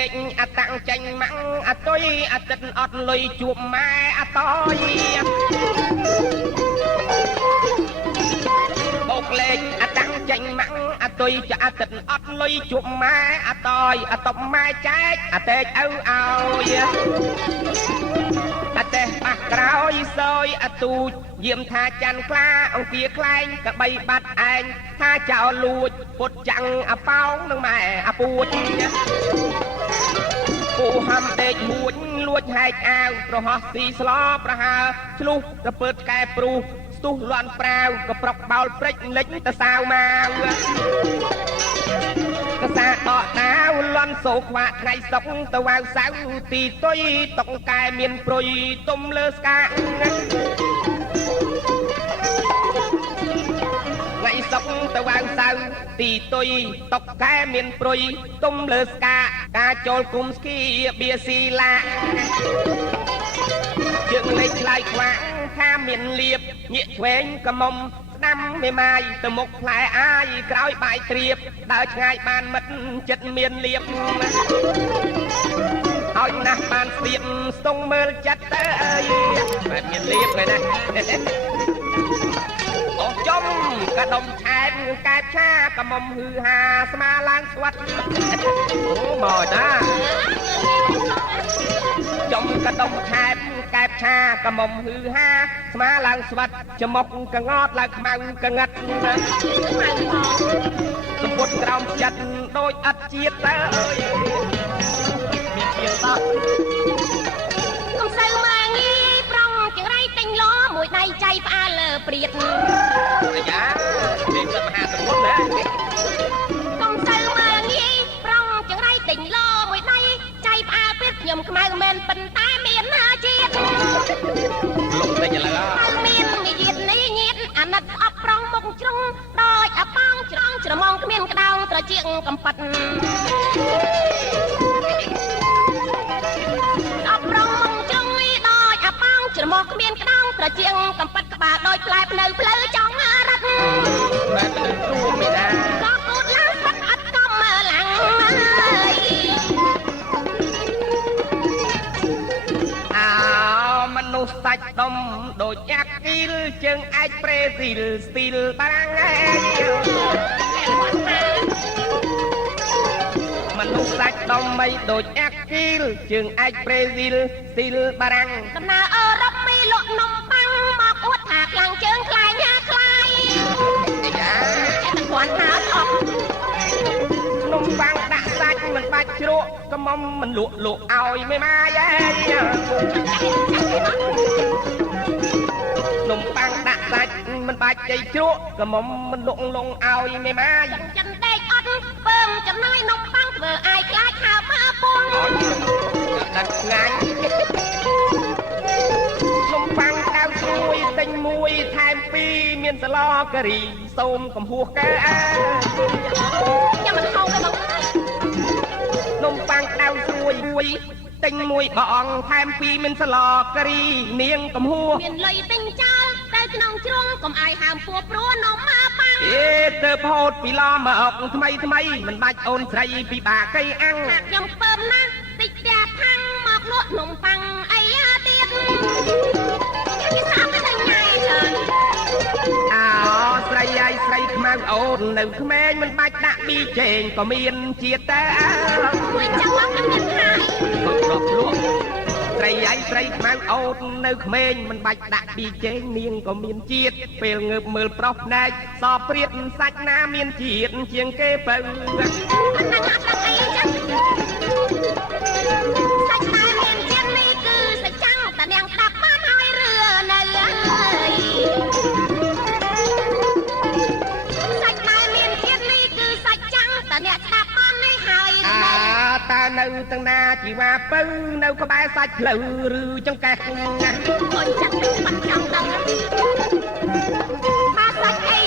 លេងអតាំងចាញ់ម៉ាំងអតុយអតិតអត់លុយជួបម៉ែអតយបោកលេងអតាំងចាញ់ម៉ាំងអតុយចាអតិតអត់លុយជួបម៉ែអតយអតបម៉ែចែកអតេកឪឲ្យអតេបាក់ក្រោយសយអទូចយាមថាច័ន្ទខ្លាអង្គាខ្លែងកបីបាត់ឯងថាចោលលួចពុតចាំងអប៉ោងនឹងម៉ែអពួចពូហាំដេកមួយលួចហែកអាវប្រហោះស៊ីស្លោប្រហើឆ្លុះទៅពើតកែព្រុសស្ទុះលន់ប្រាវក៏ប្រុកបោលព្រិចលិចទៅសាវមកកសាដកដាវលន់សោខ្វាក់ថ្ងៃសុកទៅវាវសៅទីទុយតុកកែមានព្រុយទុំលើស្កាថ្ងៃសុកទៅវាវសៅទីទុយតុកកែមានព្រុយទុំលើស្កាការចូលគុំស្គីបៀស៊ីឡាជើងលេខឆ្លៃខ្វាក់ថាមានលៀបញាក់ឆ្វេងកមុំស្ដាំមេម៉ាយទៅមុខផ្លែអាយក្រោយបាយត្រៀបដើរឆ្ងាយបានមិត្តចិត្តមានលៀបឲ្យណាស់បានស្ទៀបស្ទងមើលចិត្តទៅអើយបែបមានលៀបเลยណាអូចំកដុំឆែបកែបឆាកមុំហឺហាស្មាឡើងស្វាត់អូមកណាចំកដុំឆែបកែបឆាកមុំហឺហាស្មាឡើងស្វាត់ច្មុកកងត់ឡើងខ្មៅកងាត់សម្ពុតក្រោមចិត្តដូចអត់ជាតិទៅអើយមានជាតោះកុំសូវមកងាយប្រងចង្រៃទិញលោមួយដៃចៃផ្អើលលើព្រាតអាយ៉ាមានសិទ្ធមហាសមុទ្រណាកុំសូវមកងាយប្រងចង្រៃទិញលោមួយដៃចៃផ្អើលព្រាតខ្ញុំខ្មៅមិនប៉ុន្តែមានណាជាតិលុបតែឥឡូវមាននិយាយនេះញៀតអាណិតអបប្រងមុខជ្រុងដោយអប៉ងច្រងច្រមុំគ្មានក្តៅត្រជាកំប៉ាត់អបប្រងមុខជ្រុងដោយអប៉ងច្រមុំគ្មានក្តៅត្រជាកំប៉ាត់ក្បាលដោយផ្លែភ្នៅផ្លូវចង់រត់បែបទៅគ្រូមិនដែរក៏គូតឡើងផាត់អត់កំមើលឡើងមនុស្សសាច់ដុំដូចអាក់គីលជើងឯកប្រេស៊ីលស្ទីលបារាំងមនុស្សសាច់ដុំមិនដូចអាក់គីលជើងឯកប្រេស៊ីលស្ទីលបារាំងដំណើរអឺរ៉ុបមីលក់នំប៉័ងមកអួតថាខ្លាំងជើងខ្លាយញ៉ាខ្លាយយ៉ាតែគាត់ថាអស់នំប៉័ងដាក់សាច់មិនបាច់ជ្រក់កុំមិនលក់ឲ្យមេម៉ាយអើយនំប៉័ងដាក់សាច់មិនបាច់ចៃជ្រក់កុំមិនលក់ឲ្យមេម៉ាយចិនដេកអត់ពើមចំណាយនំប៉័ងធ្វើឲ្យខ្លាចហើបពុងដាក់ឆ្ងាញ់នំប៉័ងដៅស្រួយទិញមួយថែមពីរមានស្លការីសូមកំហួសកែចាំមិនហៅទេបងនំប៉័ងដៅស្រួយមួយទិញមួយបងថែមពីរមានស្លការីនាងកំហួសមានលុយទិញចោលទៅក្នុងជ្រុងកុំឲ្យហាមពោះព្រោះនំមកប៉ាំងទៅផោតពីឡមកអុកថ្មីមិនបាច់អូនស្រីពីបាកៃអាំងខ្ញុំពើមណាស់តិចតែថាំងមកលក់នំប៉័ងអីទៀតគេស្អាតតែញ៉ៃច្រើនអោស្រីអាយស្រីខ្មៅអូននៅក្មេងមិនបាច់ដាក់ប៊ីចេងក៏មានជាតិតែមួយចាំមកខ្ញុំមានថាគ្រប់លក់ស្រីអាយស្រីខ្មៅអូននៅក្មេងមិនបាច់ដាក់ប៊ីចេងនាងក៏មានជាតិពេលងើបមើលប្រុសភ្នែកសព្រាតសាច់ណាមានជាតិជាងគេបើសាច់ណាមានជាតិនេះគឺសាច់ចាំងតានាងដាក់បានហើយរឿនៅហើយសាច់ណាមានជាតិនេះគឺសាច់ចាំងតាអ្នកស្ដាប់បាននេះហើយតើនៅទាំងណាជីវ៉ាពៅនៅក្បែរសាច់ផ្លូវឬចង្កេះណាអូនចាំបាត់ចង់ដឹងថាសាច់អី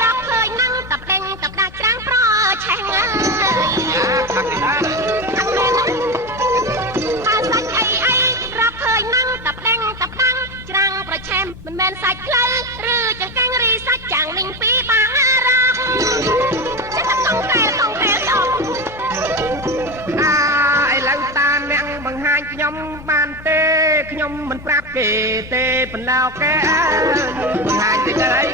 រកឃើញនឹងតបដេញតបដាច្រាំងប្រឆេះហើយខាងនេះណាខាងនេះថាសាច់អីរកឃើញនឹងតបដេញតបដាំងច្រាំងប្រឆេះមិនមែនសាច់ផ្លូវឬចង្កាំងរីសាច់ចាំងវិញពីបាងរកចិត្តតង់តែអ ខ្ញុំមិនប្រាប់គេទេបណ្ដោគេបង្ហាញតិចអី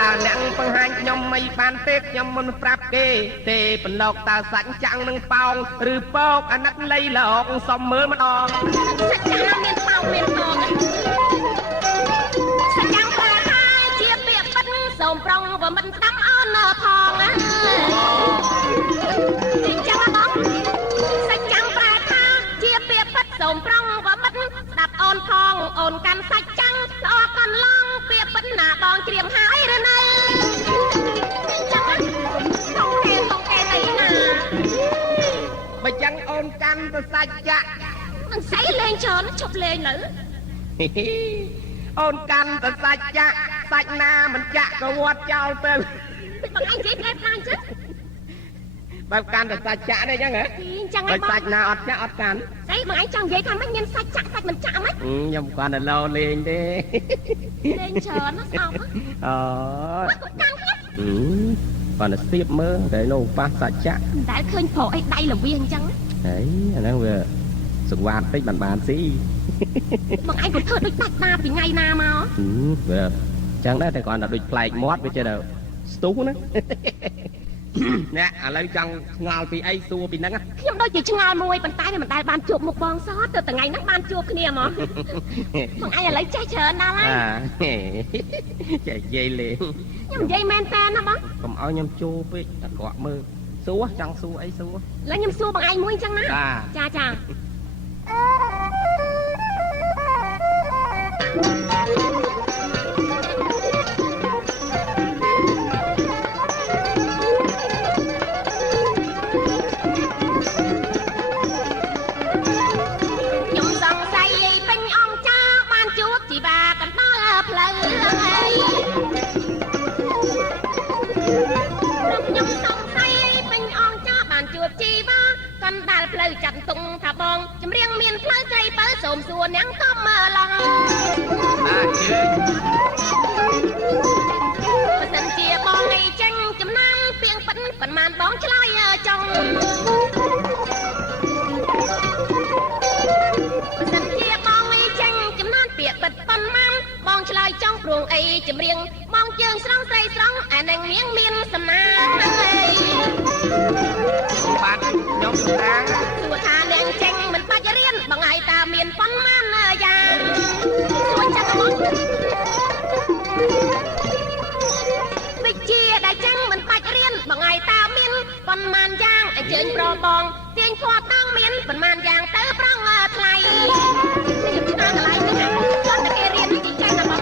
តើអ្នកបង្ហាញខ្ញុំមិនបានទេខ្ញុំមិនប្រាប់គេទេបណ្ដោតើសាច់ចាំងនឹងប៉ោងឬពកអាណិតលៃលោកសុំមើលម្ដងសាច់ចាំងមានប៉ោងមានពកសាច់ចាំងប្រថាជាពាក្យប៉ិនសូមប្រងបើមិនស្ដាប់អូនផងណាចាំបងសាច់ចាំងប្រថាជាពាក្យប៉ិនសូមប្រងបើមិនស្ដាប់អូនផងអូនកាន់សាច់ចាំងល្អកន្លងពាក្យប៉ិនណាបងជ្រាបហើយឬនៅចាំផងគេទៅណាបើចឹងអូនកាន់ទៅសាច់ចាក់នឹងស្អីលេងច្រើនជប់លេងទៅអូនកាន់ទៅសាច់ចាក់សាច់ណាមិនចាក់ក៏វត្តចោលទៅបងឯងនិយាយប្លែកខាងចឹងបើកាន់ទៅសាច់ចាក់នេះចឹងហ៎ចឹងហើយសាច់ណាអត់ចាក់អត់កាន់ស្អីបងឯងចង់និយាយថាមិនមានសាច់ចាក់សាច់មិនចាក់ហ្មងខ្ញុំគាត់ទៅលោលេងទេលេងច្រើនណាស់ស្អប់អូកាន់គាត់គាត់ទៅស្ទាបមើលតែនោះប៉ះសាច់ចាក់មិនដែលឃើញប្រុសអីដៃល្វាអញ្ចឹងហីអាហ្នឹងវាសង្វាតតិចបានស៊ីបងឯងគាត់ធ្វើដូចដាច់ណាពីថ្ងៃណាមកវាចឹងដែរតែគាត់តែដូចប្លែកមាត់វាចេះតែស្ទុះណាអ្នកឥឡូវចង់ឆ្ងល់ពីអីសួរពីហ្នឹងខ្ញុំដូចជាឆ្ងល់មួយប៉ុន្តែមិនដែលបានជួបមុខបងសទៅថ្ងៃហ្នឹងបានជួបគ្នាហ្មងបងឯងឥឡូវចេះច្រើនណាស់ហើយចេះនិយាយលេងខ្ញុំនិយាយមែនតើណាបងកុំឲ្យខ្ញុំជួបពេកតែក្រក់មើលសួរចង់សួរអីសួរឡើយខ្ញុំសួរបងឯងមួយអញ្ចឹងណាចាចាផ្លូវចាត់តុងថាបងចម្រៀងមានផ្លូវស្រីបើសូមសួរនាងកុំមើលឡងបើសិនជាបងឯងចាញ់ចំណាំពីងប៉ុន្មានបងឆ្លើយចង់បើសិនជាបងឯងចាញ់ចំណាំពាក្យបិទប៉ុន្មានបងឆ្លើយចង់ព្រោះអីចម្រៀងបងជើងស្រង់ស្រីស្រង់អានឹងនាងមានសំណាងបាទខ្ញុំតាសួរថានាងចេញមិនបាច់រៀនបងហើយតាមានប៉ុន្មានយ៉ាងសួរចាស់បងវិជាដែលចឹងមិនបាច់រៀនបងហើយតាមានប៉ុន្មានយ៉ាងអញ្ជើញប្របងទាញភ័ព្វតង់មានប៉ុន្មានយ៉ាងទៅប្រងថ្លៃខ្ញុំឆ្ងាកន្លែងនេះគាត់តែគេរៀនទីចេះណាបង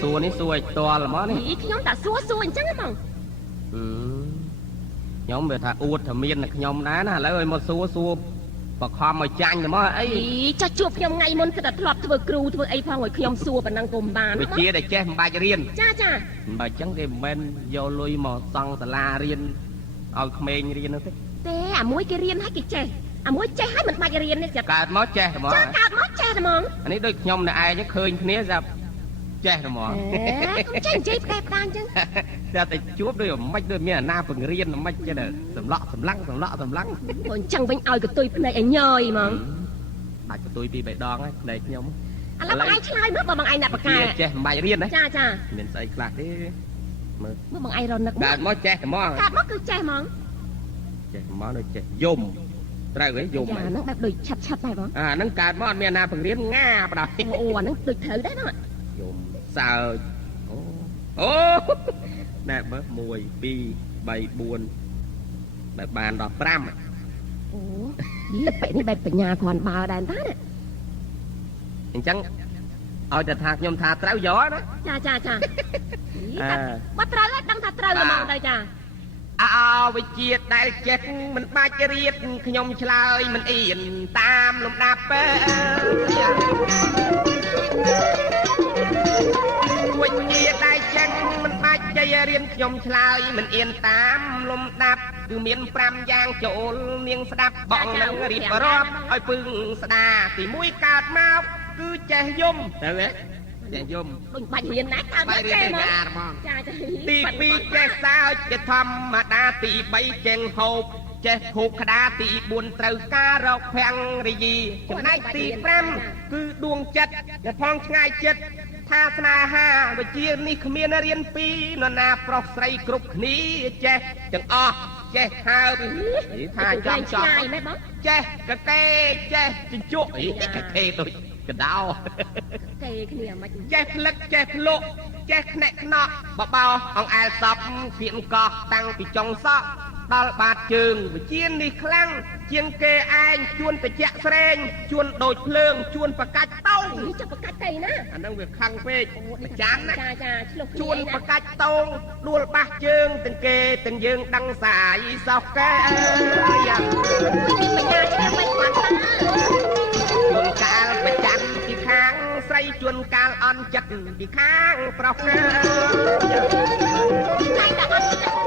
សួរនេះសួរឲ្យតល់ហ្មងនេះខ្ញុំតែសួរអញ្ចឹងហ្មងខ្ញុំវាថាអួតថាមានតែខ្ញុំដែរណាឥឡូវឲ្យមកសួរបខំឲ្យចាញ់ទៅមកអីចុះជួបខ្ញុំថ្ងៃមុនគឺតែធ្លាប់ធ្វើគ្រូធ្វើអីផងឲ្យខ្ញុំសួរប៉ុណ្ណឹងក៏មិនបានវិជាដែលចេះមិនបាច់រៀនចាបើអញ្ចឹងគេមិនមែនយកលុយមកសង់សាលារៀនឲ្យក្មេងរៀននោះទេអាមួយគេរៀនហើយគេចេះអាមួយចេះហើយមិនបាច់រៀនទេចាកើតមកចេះហ្មងចាកើតមកចេះហ្មងអានេះដូចខ្ញុំនៅឯងឃើញគ្នាស្រាប់ចេះហ្មងកុំចេះនិយាយផ្ដែផ្ដាអញ្ចឹងតែជួបដូចមិនដូចមានអាណាបង្រៀនមិនចេះតែសម្លក់សម្លាំងព្រោះអញ្ចឹងវិញឲ្យកតុយភ្នែកឲ្យញយហ្មងបាច់កតុយពីរបីដងហើយភ្នែកខ្ញុំឥឡូវបងឯងឆ្លើយមើលបើបងឯងអ្នកបកកែចេះមិនបាច់រៀនណាចាមានស្អីខ្លះទេមើលបងឯងរនឹកកើតមកចេះហ្មងកើតមកគឺចេះហ្មងចេះហ្មងដូចចេះយំត្រូវហីយំហ្នឹងបែបដូចឆាត់ដែរបងអាហ្នឹងកើតមកអត់មានអាណាបង្រៀនងាបដ ாய் អូអាហ្នឹងដូចត្រូវដែរណាយំសើចអូណែមើល1 2 3 4ដែលបានដល់5អូយីបែបនេះបែបបញ្ញាគ្រាន់បើដែរតាអញ្ចឹងឲ្យតែថាខ្ញុំថាត្រូវយកណាចាបាត់ត្រូវហើយដឹងថាត្រូវហ្មងទៅចាអោវិជាដែលចេះមិនបាច់រៀនខ្ញុំឆ្លើយមិនអៀនតាមលំដាប់វិជាដែលចេះមិនបាច់ចេះរៀនខ្ញុំឆ្លើយមិនអៀនតាមលំដាប់គឺមាន5យ៉ាងចូលនាងស្ដាប់បងនឹងរៀបរាប់ឲ្យពឹងស្ដាទី1កើតមកគឺចេះយំទៅហ៎ចេះយំដូចបាច់រៀនណាកើតមកចេះហ្មងចាទី2ចេះសើចជាធម្មតាទី3ចេះហូប ចេះភោគក្តាទី4ត្រូវការរកភាំងរីយីចំណែកទី5គឺដួងចិត្តដែលផងឆ្ងាយចិត្តថាស្នេហាវិជានេះគ្មានរៀនពីនរណាប្រុសស្រីគ្រប់គ្នាចេះទាំងអស់ចេះហើបថាចំចេះកកេចេះជញ្ជក់កកេដូចកដោកេគ្នាមិនចេះផ្លឹកចេះភ្លក់ចេះខ្នាក់ខ្នក់បបោអង្អែលសពគៀនកោះតាំងពីចុងសក់ដល់បាតជើងវិជានេះខ្លាំងជាងគេឯងជួនតិចស្រែងជួនដូចភ្លើងជួនប្រកាច់តោងនេះចុះប្រកាច់ទៅណាអាហ្នឹងវាខ្លាំងពេកម្ចាំណាចាឆ្លុះជួនប្រកាច់តោងដួលបាសជើងទាំងគេទាំងយើងដឹងសាយសោះកែយ៉ាងបញ្ញាឆ្នាំមិនបានជួនកាលប្រចាំពីខាងស្រីជួនកាលអន់ចិត្តពីខាងប្រុសតែតែអន់ចិត្ត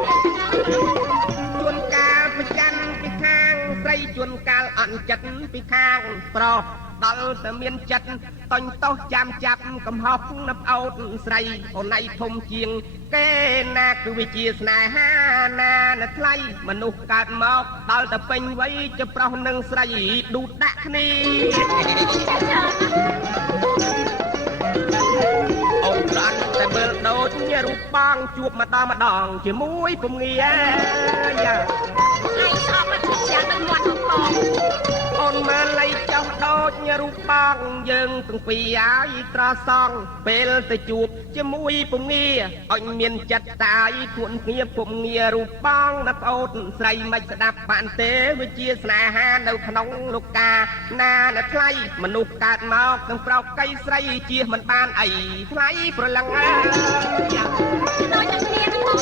ជួនកាលប្រចាំពីខាងស្រីជួនកាលអន់ចិត្តពីខាងប្រុសដល់តែមានចិត្តតញតោះចាំចាប់កំហុសនៅប្អូនស្រីអូនឯធំជាងគេណាគឺវិជាស្នេហាណានៅថ្លៃមនុស្សកើតមកដល់តែពេញវ័យជាប្រុសនិងស្រីឌូតដាក់គ្នាអូនប្រាន់តែមើលដូចជារូបបងជួបម្ដងជាមួយពងាយ៉ាឯងស្អប់មកជាដល់មាត់ផងអូនមើលលៃចោះដូចជារូបបងយើងទាំងពីរហើយត្រសងពេលទៅជួបជាមួយពងាអញមានចិត្តតាយធួនគ្នាពងារូបបងណាប្អូនស្រីមិនស្ដាប់បានទេវាជាស្នេហានៅក្នុងលោកកាណានៅថ្លៃមនុស្សកើតមកទាំងប្រោកកៃស្រីជាមិនបានអីថ្លៃប្រឡឹងអើយដូចតែគ្នាហ្នឹងមក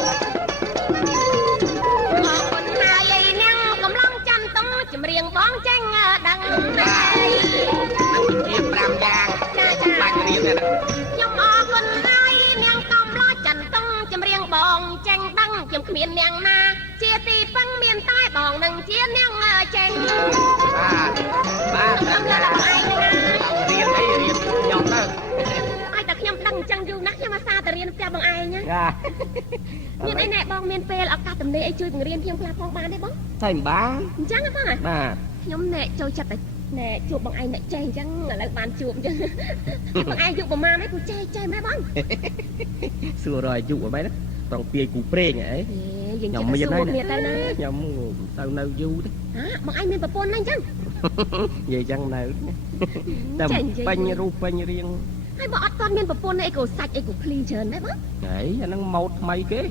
អូនហើយនាងកំឡុងចាំតោចម្រៀងបងចេញដឹងហើយជា5យ៉ាងបាច់រៀនទេខ្ញុំអរគុណហើយនាងកំឡោះចាំតោចម្រៀងបងចេញដឹងខ្ញុំគ្មាននាងណាជាទីពឹងមានតែបងនឹងជានាងចេញបាទខ្ញុំឡើងឯងរៀនអីរៀនខ្ញុំទៅឲ្យតែខ្ញុំដឹងអញ្ចឹងយូរណាស់ខ្ញុំអាសាទៅរៀនផ្ទះបងឯងណាមានអីណែបងមានពេលឱកាសទំនេរអីជួយបង្រៀនខ្ញុំខ្លះផងបានទេបងតែមិនបានអញ្ចឹងហ៎បងបាទខ្ញុំណែចូលចិត្តតែណែជួបបងឯងណែចេះអញ្ចឹងឥឡូវបានជួបអញ្ចឹងបងឯងយុប្រមាណឯងគូចេះម៉ែបងសួររយយុអ្មែនប្រងពាយគូព្រេងអីខ្ញុំមានហើយខ្ញុំទៅនៅយូរទេបងឯងមានប្រពន្ធណាអញ្ចឹងនិយាយអញ្ចឹងនៅតែពេញរូបពេញរាងហើយបើអត់ទាន់មានប្រពន្ធអីក៏សាច់អីក៏ភ្លីច្រើនដែរបងហើយអាហ្នឹងម៉ូតថ្មីគេ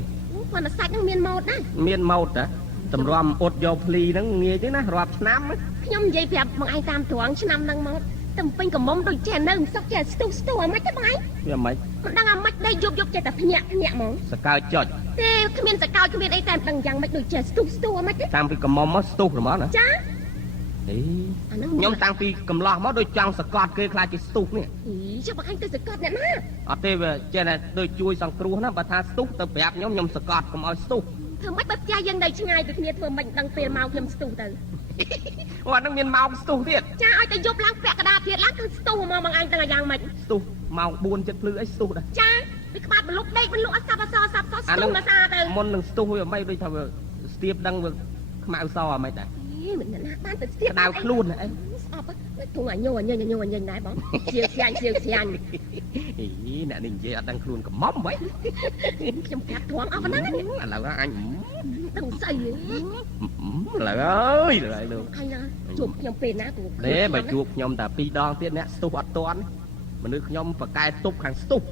គាត់តែសាច់ហ្នឹងមានម៉ូតដែរមានម៉ូតតាតម្រាំអ៊ុតយកភ្លីហ្នឹងងាយទេណារាប់ឆ្នាំខ្ញុំនិយាយប្រាប់បងឯងតាមត្រង់ឆ្នាំហ្នឹងមកតែពេញកំមុំដូចចេះនៅសុកចេះស្ទុះអាម៉េចទេបងឯងវាម៉េចមិនដឹងអាម៉េចដេកយប់ចេះតែភ្ញាក់ហ្មងសកោចុចទេគ្មានសកោចគ្មានអីតែដឹងយ៉ាងម៉េចដូចចេះស្ទុះអាម៉េចទេតាមពីកំមុំមកស្ទុះហ្មងណាចាខ្ញុំតាំងពីកំឡោះមកដូចចង់សកត់គេខ្លាចគេស្ទុះនេះចុះបងឯងទៅសកត់អ្នកណាអត់ទេវាចេះតែដូចជួយសង្គ្រោះណាបើថាស្ទុះទៅប្រាប់ខ្ញុំសកត់កុំឲ្យស្ទុះធ្វើម៉េចបើផ្ទះយើងនៅឆ្ងាយពីគ្នាធ្វើម៉េចដឹងពេលមកខ្ញុំស្ទុះទៅអូអានឹងមានម៉ោងស្ទុះទៀតចាឲ្យតែយប់ឡើងពាក់កណ្ដាលទៀតឡើងគឺស្ទុះមកបងឯងទាំងយ៉ាងម៉េចស្ទុះម៉ោង4 7ភ្លឺអីស្ទុះដែរចាវាក្បាត់បលុកដេកបលុកអត់សាប់អសសាប់សស្ទុះមកសាទៅមុននឹងស្ទុះវាមិនដូចថាវាស្ទាបដឹងវាខ្មៅសអាម៉េចដែរមិនណាបានទៅស្ទាបដៅខ្លួនអីស្អប់ធំអាញញដែរបងជាស្ញាញ់អីអ្នកនេះនិយាយអត់ដឹងខ្លួនកំមុំហ៎ខ្ញុំប្រាប់ធំអស់ប៉ុណ្ណឹងឥឡូវអញដឹងស្អីឡើយអើយឡើយលោកអញណាជួបខ្ញុំពេលណាគ្រូទេបើជួបខ្ញុំតែ2 ដងទៀតអ្នកស្ទុះអត់តាន់មនុស្សខ្ញុំប្រកែទប់ខាងស្ទុះ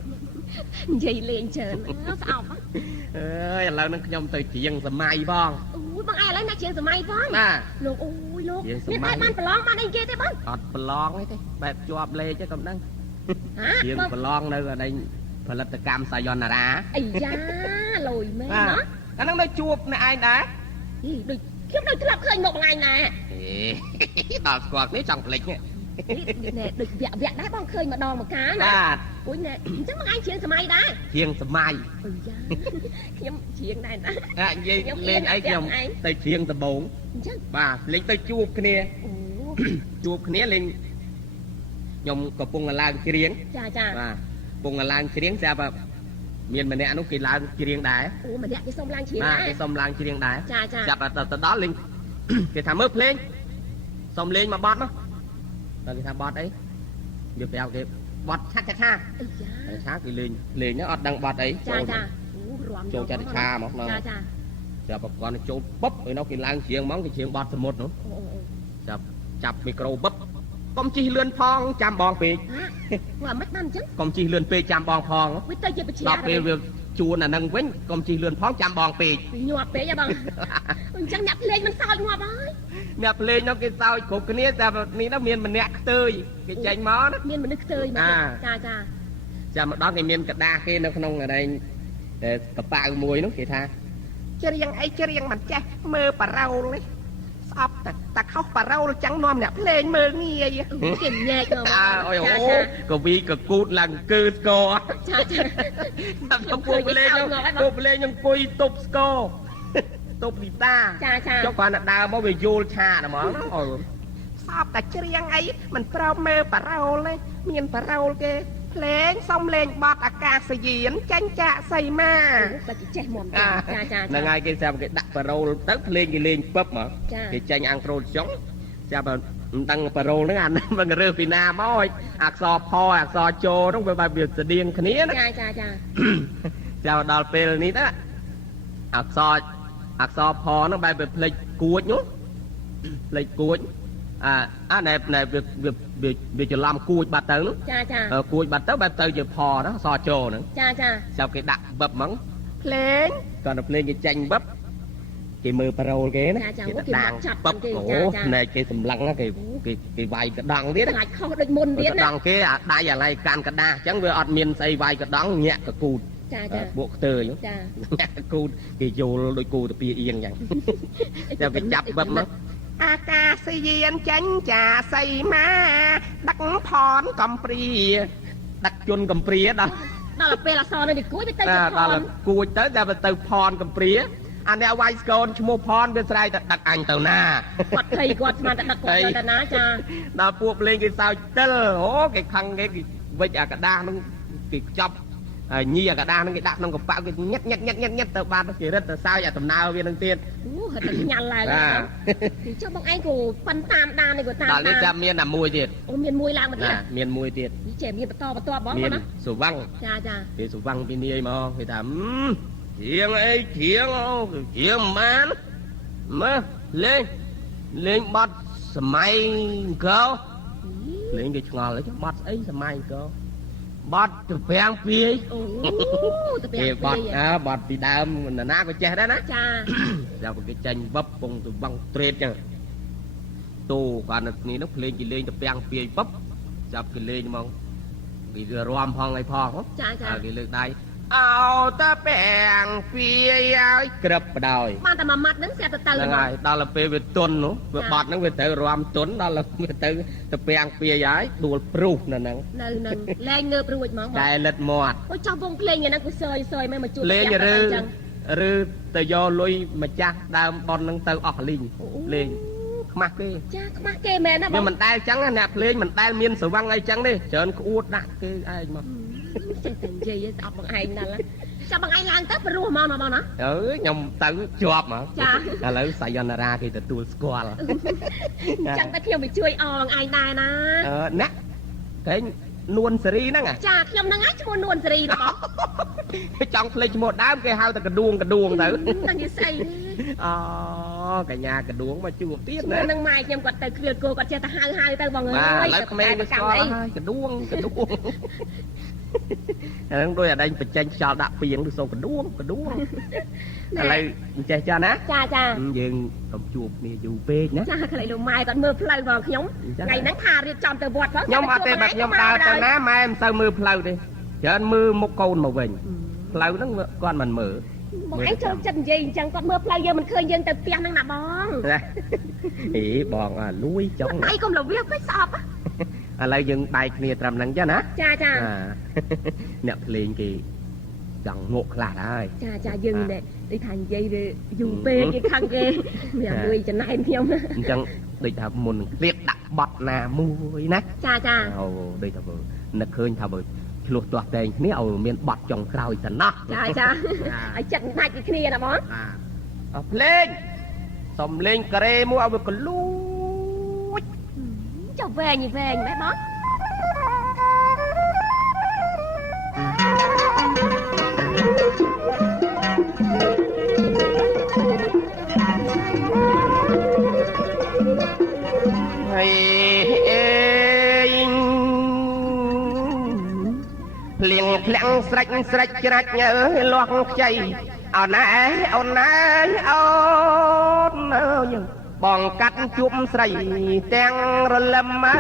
និយាយលេងច្រើនស្អប់អើយឥឡូវនឹងខ្ញុំទៅជាងសម័យផងអូយបងឯងឥឡូវណាជាងសម័យផងណាលោកអូយលោកមានតែបានប្រឡងបានអីគេទេបងអត់ប្រឡងអីទេបែបជាប់លេខទេកំដឹងជាងប្រឡងនៅអានេះផលិតកម្មសាយនតារាអីយ៉ាលយមែនណាអាហ្នឹងនៅជួបអ្នកឯងដែរដូចខ្ញុំនៅធ្លាប់ឃើញមកបងឯងដែរដល់ស្គាល់គ្នាចង់ផ្លេចនេះណែដូចវគ្គដែរបងឃើញម្ដងមកកាលណាបាទអូយណែអញ្ចឹងបងឯងជាងសម័យដែរជាងសម័យអីយ៉ាខ្ញុំជាងដែរណានិយាយលេងអីខ្ញុំទៅជាងដំបងអញ្ចឹងបាទលេងទៅជួបគ្នាជួបគ្នាលេងខ្ញុំកំពុងឡើងច្រៀងចាបាទកំពុងឡើងច្រៀងស្រាប់មានម្នាក់នោះគេឡើងច្រៀងដែរអូម្នាក់គេសុំឡើងច្រៀងដែរគេសុំឡើងច្រៀងដែរចាចាប់ទៅដល់លេង គេថាមើលភ្លេងសុំលេងមកបត់មកតែគេថាបត់អីវាប្រាប់គេបត់ឆាក់ឆាឆាគឺលេងភ្លេងហ្នឹងអត់ដឹងបត់អីចាចាចូលចាត់ឆាមកចាចាចាប់ប្រព័ន្ធចូលបុបឯនោះគេឡើងច្រៀងហ្មងគេច្រៀងបត់សមុទ្រនោះចាប់មីក្រូបុបកុំជិះលឿនផងចាំបងពេកមកមិនបានអញ្ចឹងកុំជិះលឿនពេកចាំបងផងវាទៅជាបជាដល់ពេលវាជួនអានឹងវិញកុំជិះលឿនផងចាំបងពេកញាប់ពេកហ៎បងអញ្ចឹងអ្នកភ្លេងមិនសើចងាប់ហើយអ្នកភ្លេងនោះគេសើចគ្រប់គ្នាតែនេះនោះមានម្នាក់ខ្ទើយគេចេញមកណាមានមនុស្សខ្ទើយមកចាចាចាំម្ដងគេមានកដាគេនៅក្នុងអីកប៉ៅមួយនោះគេថាច្រៀងអីច្រៀងមិនចេះមើលបារោលនេះស្អប់តែខុសបារោលចឹងនាំអ្នកភ្លេងមើលងាយគេញែកមកអូយអូកវីកគូតឡើងគឺស្គរចាចាតែពួកភ្លេងអង្គុយទប់ស្គរទប់លីតាចាចាចុះគាត់ដើរមកវាយល់ឆាហ្មងអូស្អប់តែច្រៀងអីមិនប្រោបមើលបារោលទេមានបារោលគេភ្លេងសុំលេងបត់អាកាសយានចាញ់ចាក់សីមាតែគេចេះមុំចាចាហ្នឹងហើយគេចាំគេដាក់បារោលទៅភ្លេងគេលេងពឹបមកគេចេញអង្គរោលចុងចាំមិនដឹងបារោលហ្នឹងអាហ្នឹងមិនរើសពីណាមកអក្សរផអក្សរជហ្នឹងវាបែបវាស្តៀងគ្នាណាចាចាចាចាំដល់ពេលនេះណាអក្សរផហ្នឹងបែបវាភ្លេចគួចនោះភ្លេចគួចណែវាច្រឡំគួចបាត់ទៅនោះចាចាគួចបាត់ទៅបែបទៅជាផណាសជហ្នឹងចាចាចាប់គេដាក់បឹបហ្មងភ្លេងគាត់ទៅភ្លេងគេចាញ់បឹបគេមើលប្រូលគេណាគេដាក់បឹបអូណែគេសម្លឹងគេវាយកដងទៀតខ្លាចខុសដូចមុនទៀតណាកដងគេអាដៃអាឡៃកាន់កដាស់អញ្ចឹងវាអត់មានស្អីវាយកដងញាក់កគូតចាចាពួកខ្ទើយចាញាក់កគូតគេយល់ដូចគូតាពីអៀងអញ្ចឹងចាំគេចាប់បឹបមកអាកាសយានចាញ់ចាសីមាដឹកផនកំព្រាដឹកជន់កំព្រាដល់ពេលអសរនេះគួចទៅដល់គួចទៅតែទៅផនកំព្រាអាអ្នកវាយស្កូនឈ្មោះផនវាស្រែកតែដឹកអញទៅណាគាត់ភ័យគាត់ស្មានតែដឹកគាត់ទៅណាចាដល់ពួកលេងគេសើចទិលអូគេខឹងគេវិចអាកដាស់នោះគេខ្ចប់ញីអាកដាស់ហ្នឹងគេដាក់ក្នុងកប៉ាល់គេញឹកទៅបានគេរឹតទៅសើចអាដំណើរវានឹងទៀតអូហត់តែញ៉ាំឡើងគេចុះបងឯងក៏ប៉ិនតាមដាននេះក៏តាមដល់នេះចាំមានតែមួយទៀតអូមានមួយឡើងមកទៀតមានមួយទៀតនេះចេះមានបន្តបងណាសុវੰងចាចាគេសុវੰងពីនាយមកគេថាធៀងអីធៀងអូធៀងម៉ានមើលលេងបត់សម័យកោលេងគេឆ្ងល់ចុះបត់ស្អីសម័យកោបត់ទៅប្រាំងពីអូទៅប្រាំងពីបត់ពីដើមណាក៏ចេះដែរណាចាដល់គេចាញ់បឹបពងទៅបង់ត្រេតចឹងតូគាត់នៅនេះនោះភ្លេងគេលេងទៅប្រាំងពីបឹបចាប់គេលេងហ្មងគេរំផងអីផងចាចាគេលើកដៃអោតាប្រាំងពីឲ្យក្រឹបបដោយបានតែមួយម៉ាត់ហ្នឹងស្អាតទៅហ្នឹងហើយដល់ពេលវាទន់នោះវាបត់ហ្នឹងវាត្រូវរំទន់ដល់វាទៅប្រាំងពីឲ្យដួលព្រុសនៅហ្នឹងលែងងើបរួចហ្មងតែលិតមាត់អូចង់វងភ្លេងហ្នឹងគឺសយមិនមកជួបលេងឬទៅយកលុយម្ចាស់ដើមប៉ុនហ្នឹងទៅអស់លីងលេងខ្មាស់គេចាខ្មាស់គេមែនណាបងវាមិនដែលចឹងអ្នកភ្លេងមិនដែលមានស្រវឹងអីចឹងទេច្រើនក្អួតដាក់គេឯងមកចេះតែនិយាយស្អប់បងឯងដល់ចាំបងឯងឡើងទៅព្រោះហ្មងណាបងណាខ្ញុំទៅជាប់ហ្មងចាឥឡូវសាយនរាគេទទួលស្គាល់ចឹងតែខ្ញុំទៅជួយអបងឯងដែរណាណាកែងនួនសេរីហ្នឹងចាខ្ញុំហ្នឹងឯងឈ្មោះនួនសេរីបងចង់ភ្លេចឈ្មោះដើមគេហៅតែកដួងទៅហ្នឹងនិយាយស្អីអូកញ្ញាកដួងមកជួបទៀតណាហ្នឹងម៉ែខ្ញុំគាត់ទៅគ្រាលគោគាត់ចេះតែហៅទៅបងអើយឥឡូវក្មេងគេស្គាល់ហើយកដួងអាហ្នឹងដូចអាដេញបញ្ចេញខ្យល់ដាក់ពីងទៅសូកដួងឥឡូវចេះចាណាចាយើងកុំជួបគ្នាយូរពេកណាចាខ្លាចលោកម៉ែគាត់មើលផ្លូវបងខ្ញុំថ្ងៃហ្នឹងថារៀបចំទៅវត្តផងខ្ញុំអត់ទេបើខ្ញុំដើរទៅណាម៉ែមិនសូវមើលផ្លូវទេច្រើនមើលមុខកូនមកវិញផ្លូវហ្នឹងគាត់មិនមើលបងឯងចូលចិត្តនិយាយអញ្ចឹងគាត់មើលផ្លូវយើងមិនឃើញយើងទៅផ្ទះហ្នឹងណាបងអេបងលួយចង់អីកុំលវាពេកស្អប់ឥឡូវយើងបែកគ្នាត្រឹមហ្នឹងចាណាចាអ្នកភ្លេងគេចង់ងក់ខ្លះហើយចាយើងនេះដូចថានិយាយទៅយូរពេកគេខឹងគេមានលួយចំណែនខ្ញុំអញ្ចឹងដូចថាមុននឹងគ្លៀកដាក់បត់ណាមួយណាចាអូដូចថានឹកឃើញថាបើឆ្លោះទាស់តែងគ្នាឲ្យមានបត់ចុងក្រោយទៅណោះចាឲ្យចិត្តដាច់ពីគ្នាណាបងភ្លេងស សំលេងការ៉េមួយឲ្យវាកលូចចុះវែងម៉ែបងហើយភ្លៀងធ្លាក់ស្រេចច្រាច់អើយលាស់ខ្ចីអូនអូនបងកាត់ជួបស្រីទាំងរលឹមអើ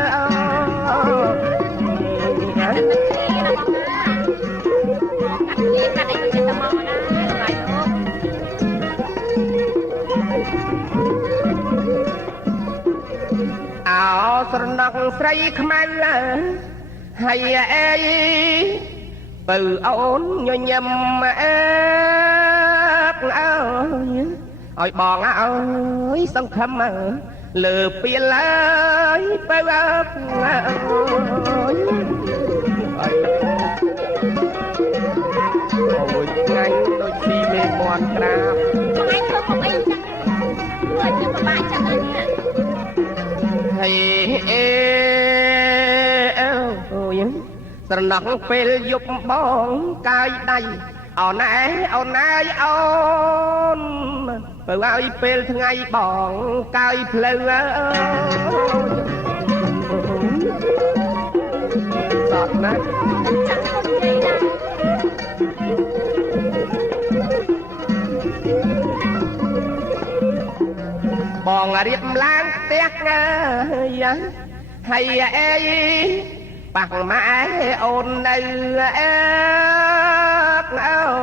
កាត់អីចិត្តតែមកណាបាយអោស្រណកស្រីខ្មៅហើយអេបើអូនញញឹមអើឲ្យបងអើយសង្ឃឹមលើពីឡើយបើអើយអូយថ្ងៃដូចពីមេមន់ក្រាបថ្ងៃធ្វើមកអីចឹងធ្វើឲ្យខ្ញុំពិបាកចឹងនេះហើយអូយស្រណោះពេលយប់បងកាយដៃអូនអូនបើឲ្យពេលថ្ងៃបងកាយផ្លូវសតណាស់ចាក់ខ្លួននិយាយដែរបងរៀបឡើងផ្ទះហើយអេប៉ះម៉ែអូននៅអើ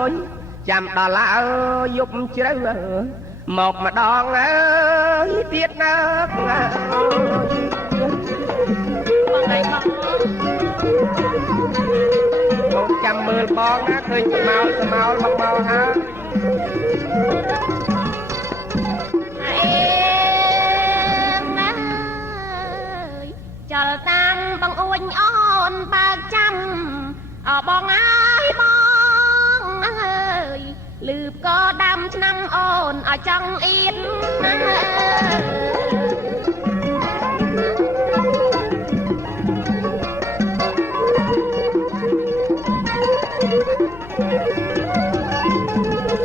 យចាំដល់អើយប់ជ្រៅមកម្ដងអើយទៀតណាបងឯងបងចាំមើលបងណាឃើញស្មោលមកហើយចលតាមបងអួញអូនបើកចាំបងអើយបងអើយលឺក៏ដាំឆ្នាំអូនឲ្យចង់អៀនណា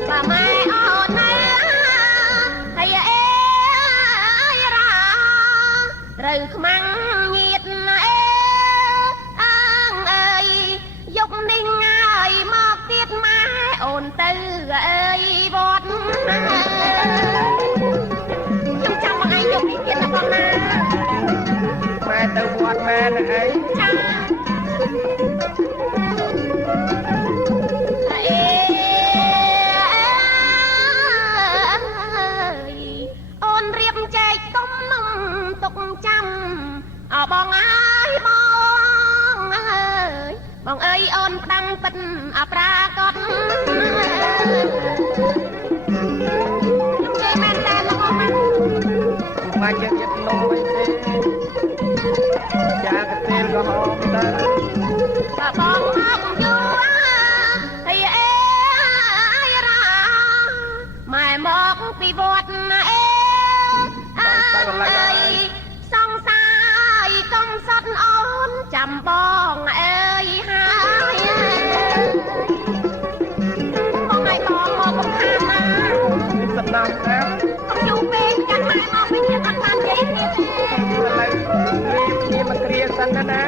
bà maiអូនណាហើយអេរ៉ាត្រូវខ្មាំងញៀតអេអាងអើយយកនេះហើយមកទៀតម៉ែអូនទៅអើយវត្តខ្ញុំចាំបងឯងយកនេះទៀតណាបងណាម៉ែទៅវត្តម៉ែណាអីចាអូនរៀបចែកទុំនំទុកចាំបងអើយបងអើយបងអើយអូនផ្ដាំពិតប្រាកដខ្ញុំនិយាយមែនតើលោកអូនបាច់យកនំវិញទេចាកទេលក៏ហូបទៅបងមកយូរហើយអេរ៉ាម៉ែមកពីវត្តណាអេអើយសង្សារកុំសត់អូនចាំបងអើយហើយបងឲ្យបងមកកំខានណានេះសំណាងណាកុំយូរពេកចាំម៉ែមកវិញទៀតអត់បាននិយាយទៀតឥឡូវរៀបគ្នាមកគ្រាសិនណា